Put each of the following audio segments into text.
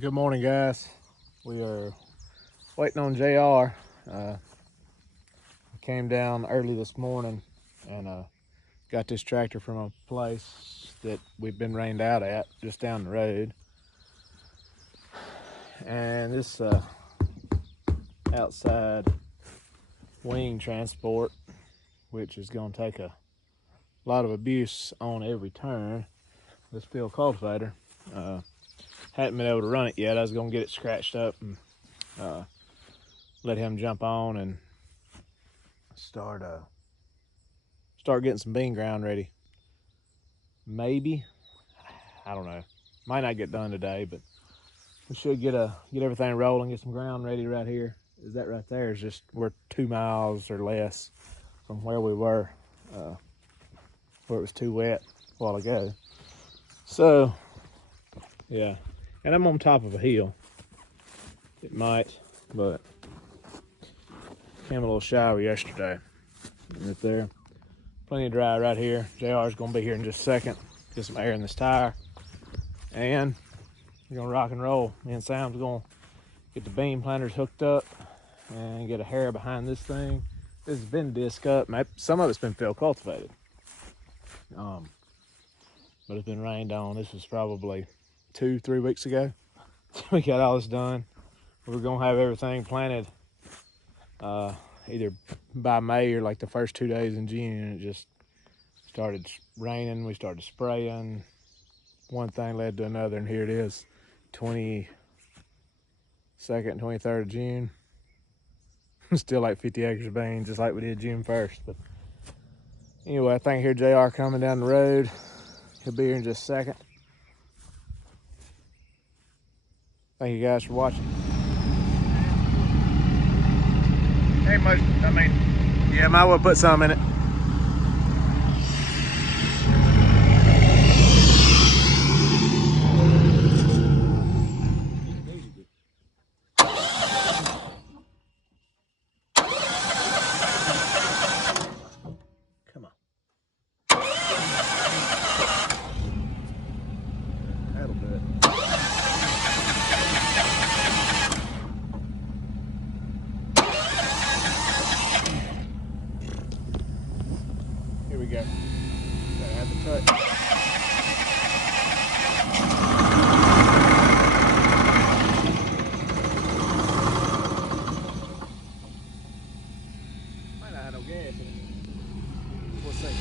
Good morning, guys. We are waiting on JR. Came down early this morning and got this tractor from a place that we've been rained out at just down the road. And this outside wing transport, which is going to take a lot of abuse on every turn, this field cultivator. Hadn't been able to run it yet. I was going to get it scratched up and let him jump on and start getting some bean ground ready. Maybe, I don't know. Might not get done today, but we should get everything rolling, get some ground ready right here. Is that right there? Is just we're 2 miles or less from where we were, where it was too wet a while ago. So, yeah. And I'm on top of a hill. It might, but came a little shower yesterday. Right there. Plenty of dry right here. JR's gonna be here in just a second. Get some air in this tire. And we're gonna rock and roll. Me and Sam's gonna get the bean planters hooked up and get a hair behind this thing. This has been disc up. Some of it's been field cultivated. But it's been rained on. This was probably 2-3 weeks ago. We got all this done. We're gonna have everything planted either by May or like the first 2 days in June. It just started raining. We started spraying. One thing led to another, and here it is, 22nd, 23rd of June. Still like 50 acres of beans, just like we did June 1st. But anyway, I think I hear JR coming down the road. He'll be here in just a second. Thank you guys for watching. Ain't much, yeah, might well put some in it. Come on. That'll do it. Here we go. Gotta have the touch. Might not have no gas in it. We'll see.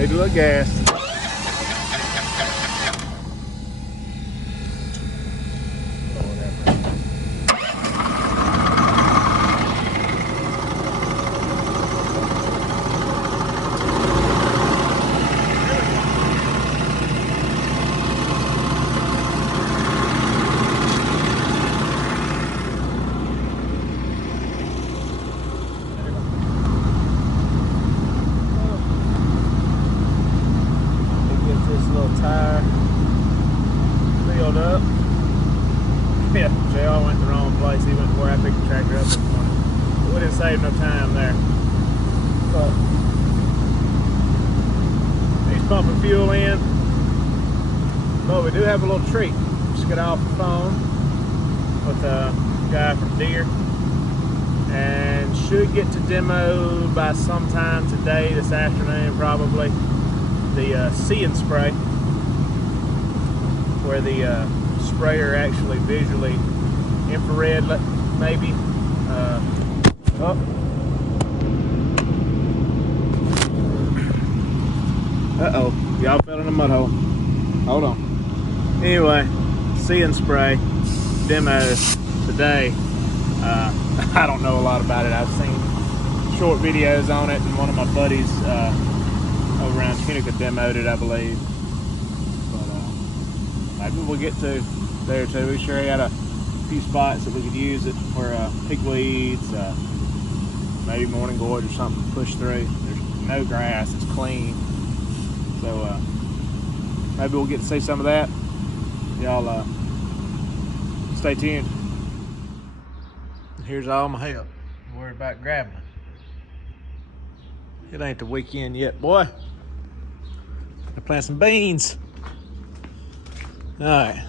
Need a little gas. Tire filled up. Yeah, JR went the wrong place. He went where I picked the tractor up this morning. But we didn't save no time there. But he's pumping fuel in. But we do have a little treat. Just got off the phone with a guy from Deere and should get to demo by sometime today, this afternoon probably, the See and Spray, where the sprayer actually visually infrared, maybe. Uh-oh, y'all fell in a mud hole. Hold on. Anyway, See and Spray demo today. I don't know a lot about it. I've seen short videos on it, and one of my buddies over around Tunica demoed it, I believe. Maybe we'll get to there too. We sure had a few spots that we could use it for pigweeds, maybe morning gourd or something to push through. There's no grass, it's clean. So maybe we'll get to see some of that. Y'all stay tuned. Here's all my help. I'm worried about grabbing it. It ain't the weekend yet, boy. I plant some beans. All right.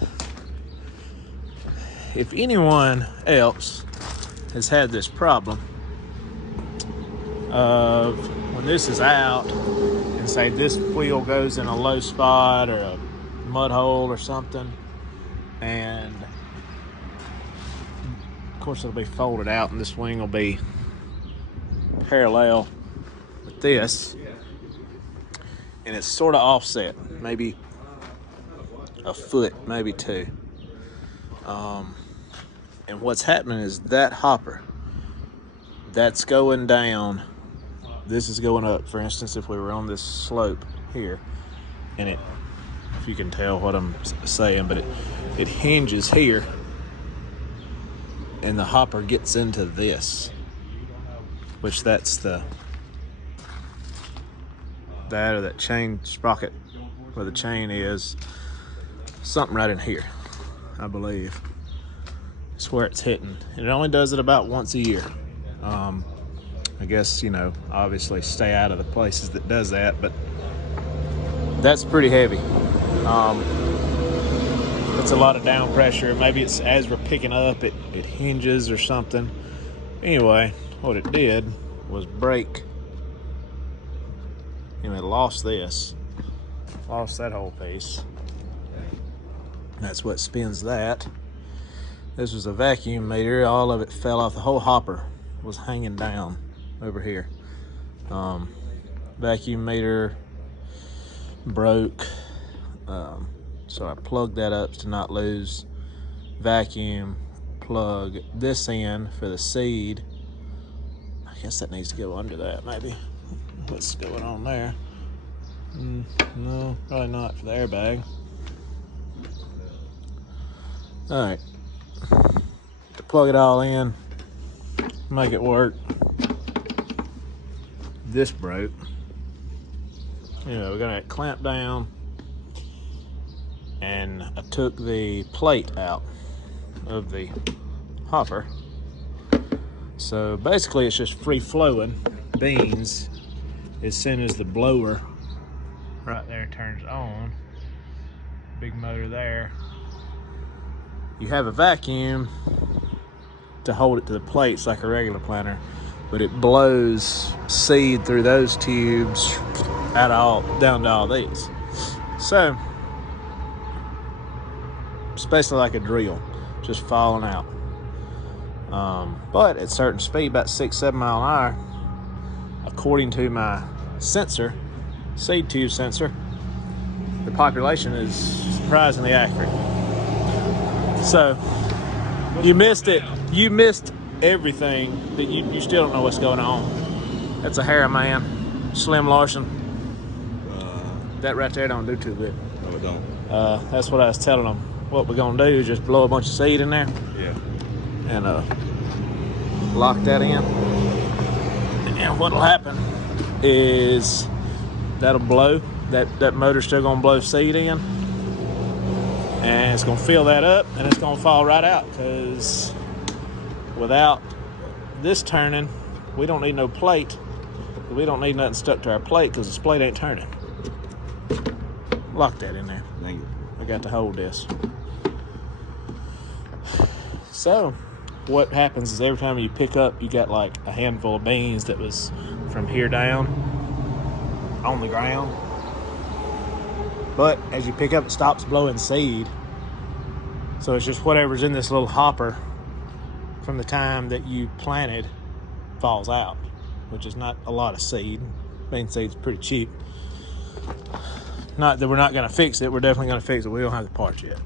If anyone else has had this problem of when this is out and say this wheel goes in a low spot or a mud hole or something, and of course it'll be folded out and this wing will be parallel with this, and it's sort of offset, maybe a foot, maybe two. And what's happening is that hopper, that's going down, this is going up. For instance, if we were on this slope here, and it, if you can tell what I'm saying, but it hinges here, and the hopper gets into this, which that's that chain sprocket where the chain is, something right in here, I believe. It's where it's hitting, and it only does it about once a year. I guess, you know, obviously stay out of the places that does that, but that's pretty heavy. It's a lot of down pressure. Maybe it's as we're picking up, it hinges or something. Anyway, what it did was break. You know, it lost this, lost that whole piece. That's what spins that. This was a vacuum meter. All of it fell off. The whole hopper was hanging down over here. Vacuum meter broke. So I plugged that up to not lose vacuum. Plug this in for the seed. I guess that needs to go under that, maybe. What's going on there? No, probably not for the airbag. All right. To plug it all in, make it work. This broke. You know, we got it clamped down, and I took the plate out of the hopper. So basically it's just free flowing beans as soon as the blower right there turns on. Big motor there. You have a vacuum to hold it to the plates like a regular planter, but it blows seed through those tubes down to all these. So it's basically like a drill, just falling out. But at certain speed, about 6-7 miles an hour, according to my sensor, seed tube sensor, the population is surprisingly accurate. So you missed it. You missed everything. That you still don't know what's going on. That's a hair man, Slim Larson. That right there don't do too good. No, it don't. That's what I was telling them. What we're gonna do is just blow a bunch of seed in there. Yeah. And lock that in. And what'll happen is that'll blow. That motor's still gonna blow seed in. And it's gonna fill that up, and it's gonna fall right out, because without this turning, we don't need no plate. We don't need nothing stuck to our plate, because this plate ain't turning. Lock that in there. Thank you. I got to hold this. So what happens is every time you pick up, you got like a handful of beans that was from here down on the ground. But as you pick up, it stops blowing seed. So it's just whatever's in this little hopper from the time that you planted falls out, which is not a lot of seed. Bean seed's pretty cheap. Not that we're not going to fix it. We're definitely going to fix it. We don't have the parts yet.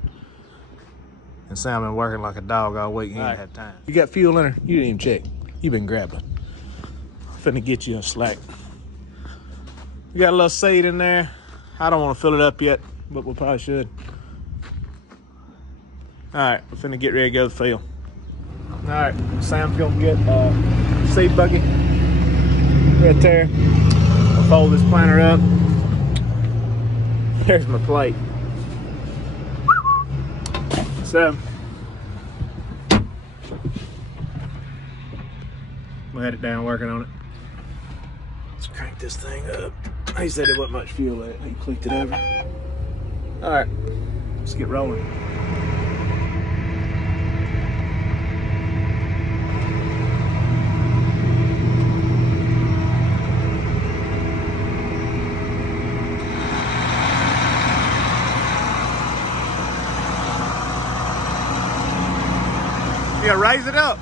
And Sam been working like a dog all week. He ain't had time. You got fuel in her? You didn't even check. You been grabbing. I'm finna get you a slack. You got a little seed in there. I don't want to fill it up yet, but we probably should. All right, we're finna get ready to go to the field. All right, Sam's gonna get a seed bucket right there. I'll fold this planter up. There's my plate. So, we had it down working on it. Let's crank this. this thing up. He said there wasn't much fuel in it. He clicked it over. All right, let's get rolling. You gotta raise it up.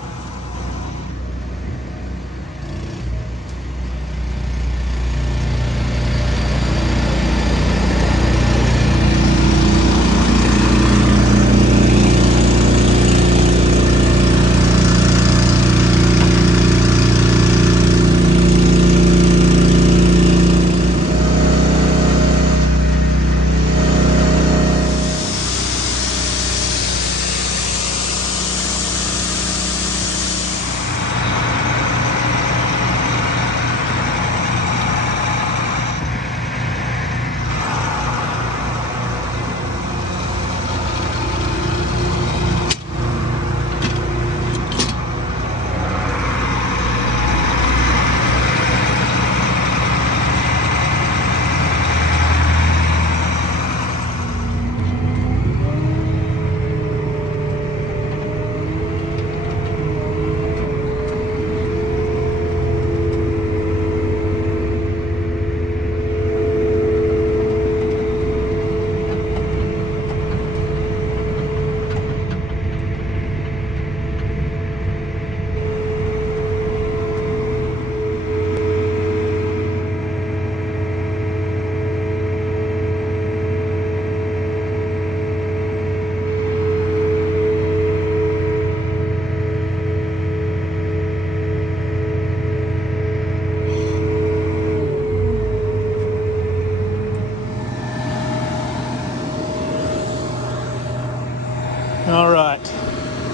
All right,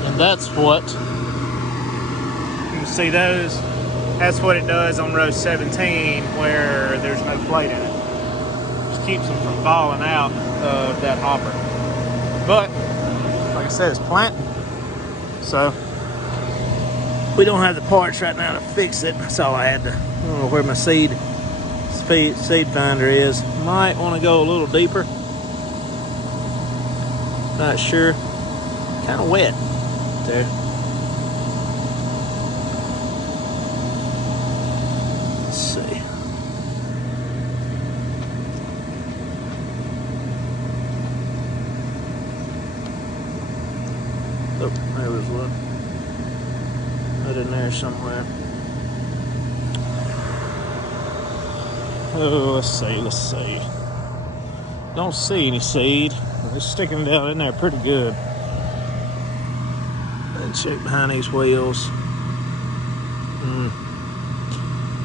and that's what, you can see those, that's what it does on row 17 where there's no plate in it. Just keeps them from falling out of that hopper. But, like I said, it's planting, so we don't have the parts right now to fix it. That's all I had to, I don't know where my seed finder is. Might want to go a little deeper. Not sure. Kind of wet there. Let's see. Oh, there was one. Right in there somewhere. Oh, let's see. Don't see any seed. It's sticking down in there pretty good. Check behind these wheels.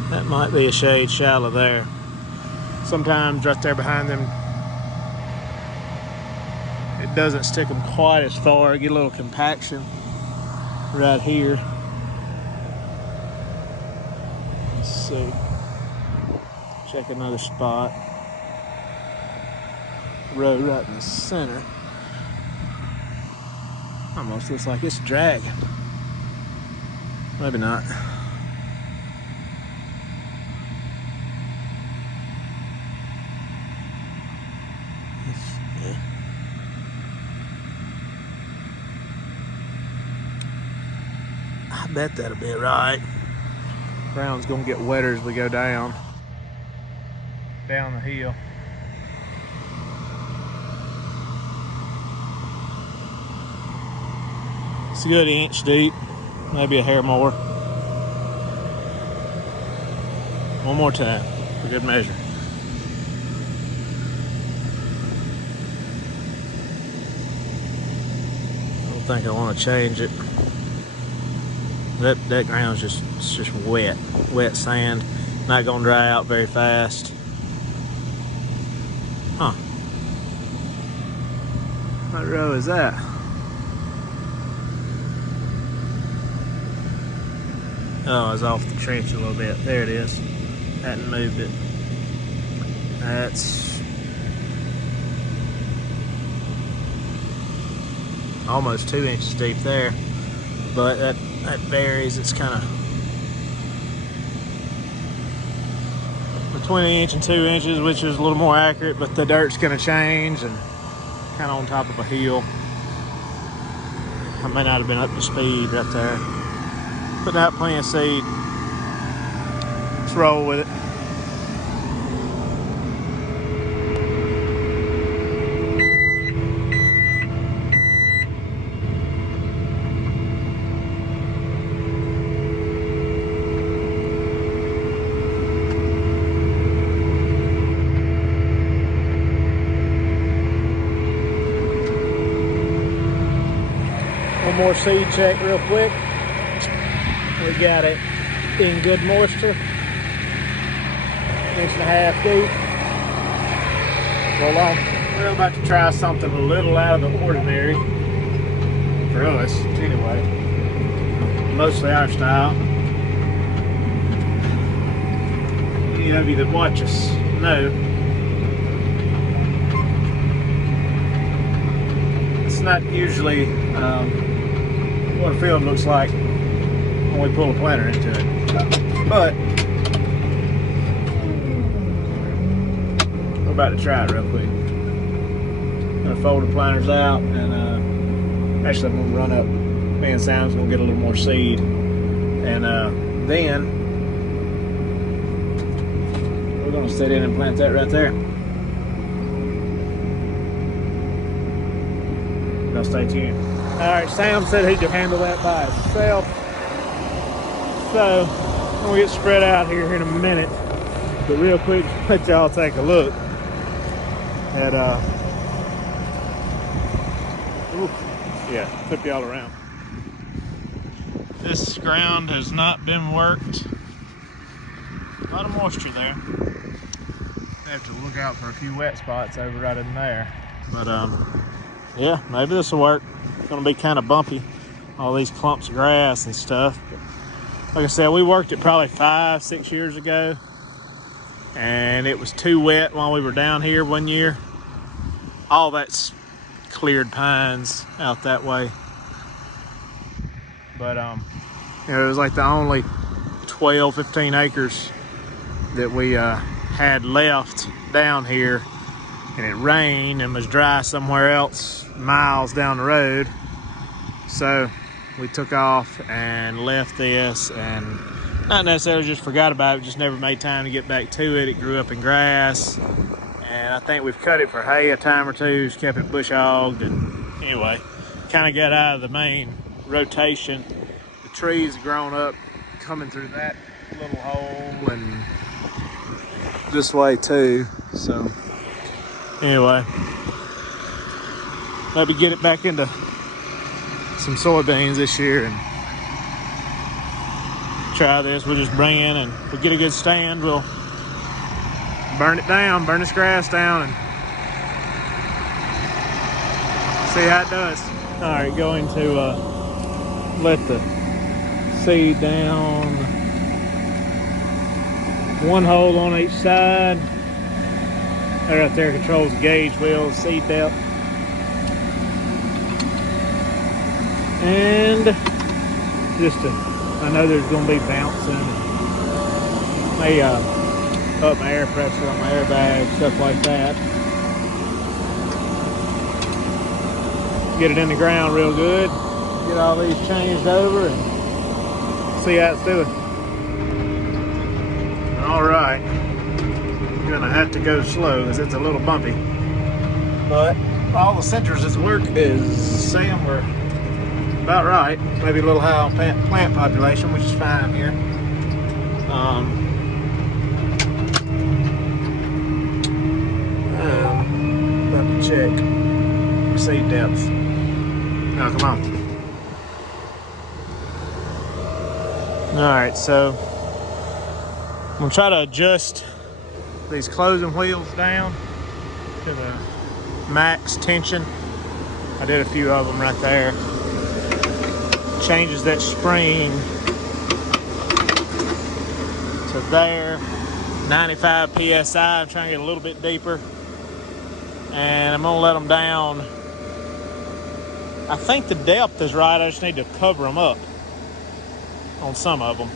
That might be a shade shallow there. Sometimes right there behind them, it doesn't stick them quite as far. Get a little compaction right here. Let's see. Check another spot. Row right in the center. Almost looks like it's dragging. Maybe not. Yeah. I bet that'll be right. Ground's gonna get wetter as we go down the hill. It's a good inch deep, maybe a hair more. One more time for good measure. I don't think I want to change it. That ground's just wet sand. Not gonna dry out very fast. Huh? What row is that? Oh, I was off the trench a little bit. There it is. Hadn't moved it. That's almost 2 inches deep there, but that varies. It's kind of 20 inch and 2 inches, which is a little more accurate, but the dirt's gonna change and kind of on top of a hill. I may not have been up to speed right there. Putting out plenty of seed. Let's roll with it. One more seed check real quick. We got it in good moisture. 1.5 inches deep. Roll on. We're about to try something a little out of the ordinary. For us, anyway. Mostly our style. Any of you that watch us know it's not usually what a field looks like when we pull a planter into it. But we're about to try it real quick. I'm gonna fold the planters out and actually I'm gonna run up. Me and Sam's gonna get a little more seed. And then we're gonna sit in and plant that right there. Now stay tuned. All right, Sam said he could handle that by himself. So I'm gonna get spread out here in a minute. But real quick, let y'all take a look at flip y'all around. This ground has not been worked. A lot of moisture there. I have to look out for a few wet spots over right in there. But yeah, maybe this will work. It's gonna be kind of bumpy, all these clumps of grass and stuff. But like I said, we worked it probably 5-6 years ago, and it was too wet while we were down here one year. All that's cleared pines out that way. But you know, it was like the only 12-15 acres that we had left down here, and it rained and was dry somewhere else miles down the road. So we took off and left this, and not necessarily just forgot about it, just never made time to get back to it. It grew up in grass, and I think we've cut it for hay a time or two, just kept it bush hogged, and anyway, kind of got out of the main rotation. The trees grown up coming through that little hole and this way too. So anyway, maybe get it back into some soybeans this year and try this. We'll just bring in, and if we get a good stand, we'll burn it down, burn this grass down, and see how it does. All right, going to let the seed down. One hole on each side. That right there controls the gauge wheel, seed depth. And just I know there's going to be bouncing. May up my air pressure on my airbag, stuff like that. Get it in the ground real good. Get all these changed over and see how it's doing. All right, I'm gonna have to go slow because it's a little bumpy. But all the centers is work is saying we're about right. Maybe a little high on plant population, which is fine here. Let me check seed depth. No, come on. All right, so I'm gonna try to adjust these closing wheels down to the max tension. I did a few of them right there. Changes that spring to there. 95 PSI, I'm trying to get a little bit deeper. And I'm gonna let them down. I think the depth is right, I just need to cover them up on some of them.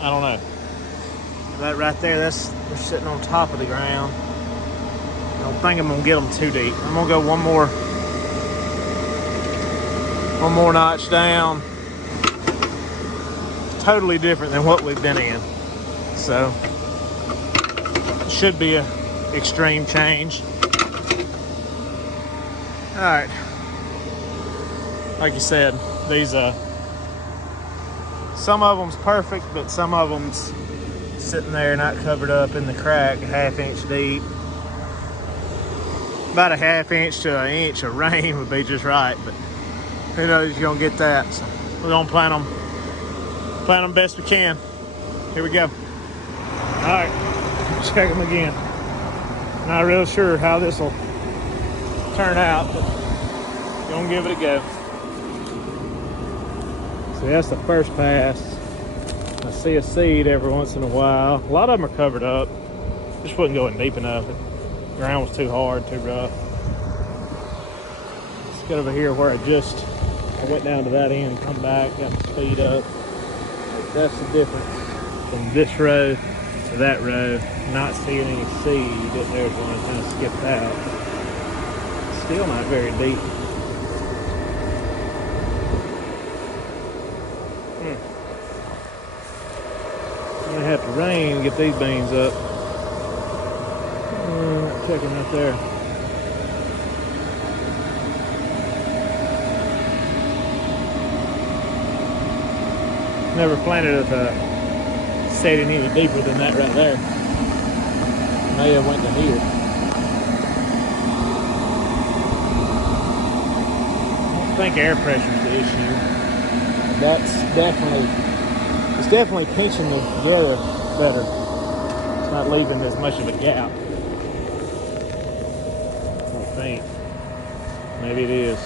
I don't know. That right there, they're sitting on top of the ground. I don't think I'm gonna get them too deep. I'm gonna go one more notch down. Totally different than what we've been in. So, it should be an extreme change. All right. Like you said, these some of them's perfect, but some of them's sitting there not covered up in the crack, a ½ inch deep. About a ½ inch to an inch of rain would be just right, but who knows if you're gonna get that. So we're gonna plant them best we can. Here we go. All right, check them again. Not real sure how this will turn out, but gonna give it a go. So that's the first pass. I see a seed every once in a while. A lot of them are covered up. Just wasn't going deep enough. The ground was too hard, too rough. Let's get over here where I went down to that end and come back, got the speed up. That's the difference from this row to that row. Not seeing any seed. There's one that kind of skipped out. Still not very deep. I'm gonna have to rain to get these beans up. Checking right there. Never planted a setting any deeper than that right there. May have went to here. I don't think air pressure's the issue. It's definitely pinching together better. It's not leaving as much of a gap. I don't think. Maybe it is.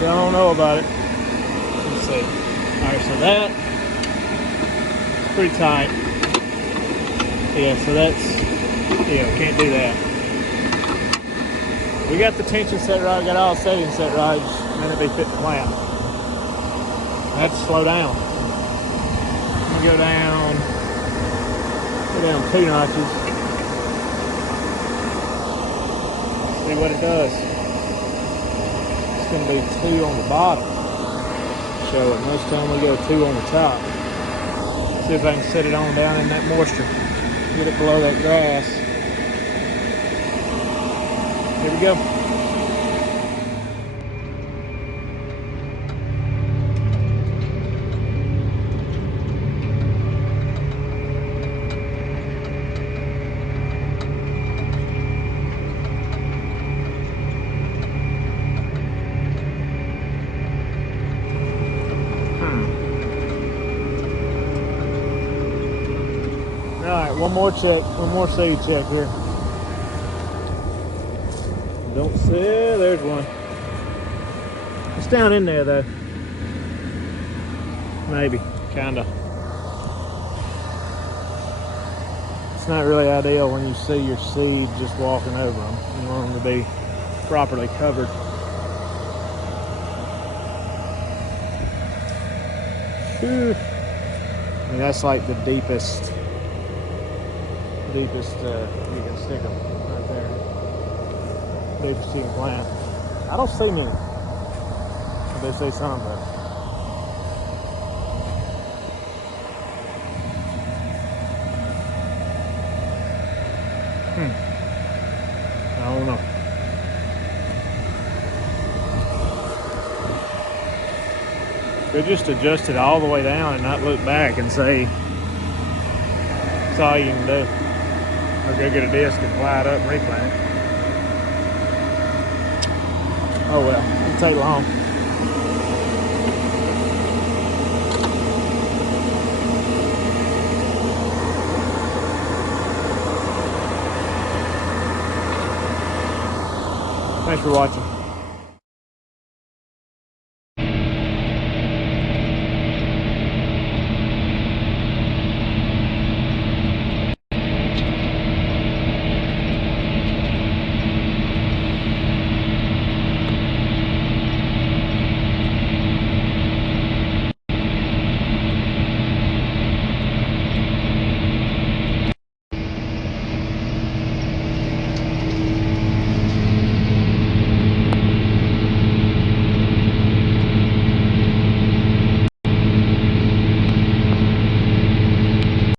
I don't know about it. Let's see. Alright, so that's pretty tight. Yeah, so we can't do that. We got the tension set right, got all settings set right, just let it be fit to plant. I have to slow down. I'm gonna go down 2 notches. See what it does. It's gonna be 2 on the bottom. Show it. Most time we go 2 on the top. See if I can set it on down in that moisture. Get it below that grass. Here we go. All right, one more seed check here. Don't see, there's one. It's down in there though. Maybe, kinda. It's not really ideal when you see your seed just walking over them. You want them to be properly covered. Whew. I mean, that's like the deepest you can stick them right there. Deepest you can plant. I don't see many. I do see some, but I don't know. Could just adjust it all the way down and not look back and say that's all you can do. Or go get a disc and fly it up and replant it. Oh well, it'll take long. Thanks for watching.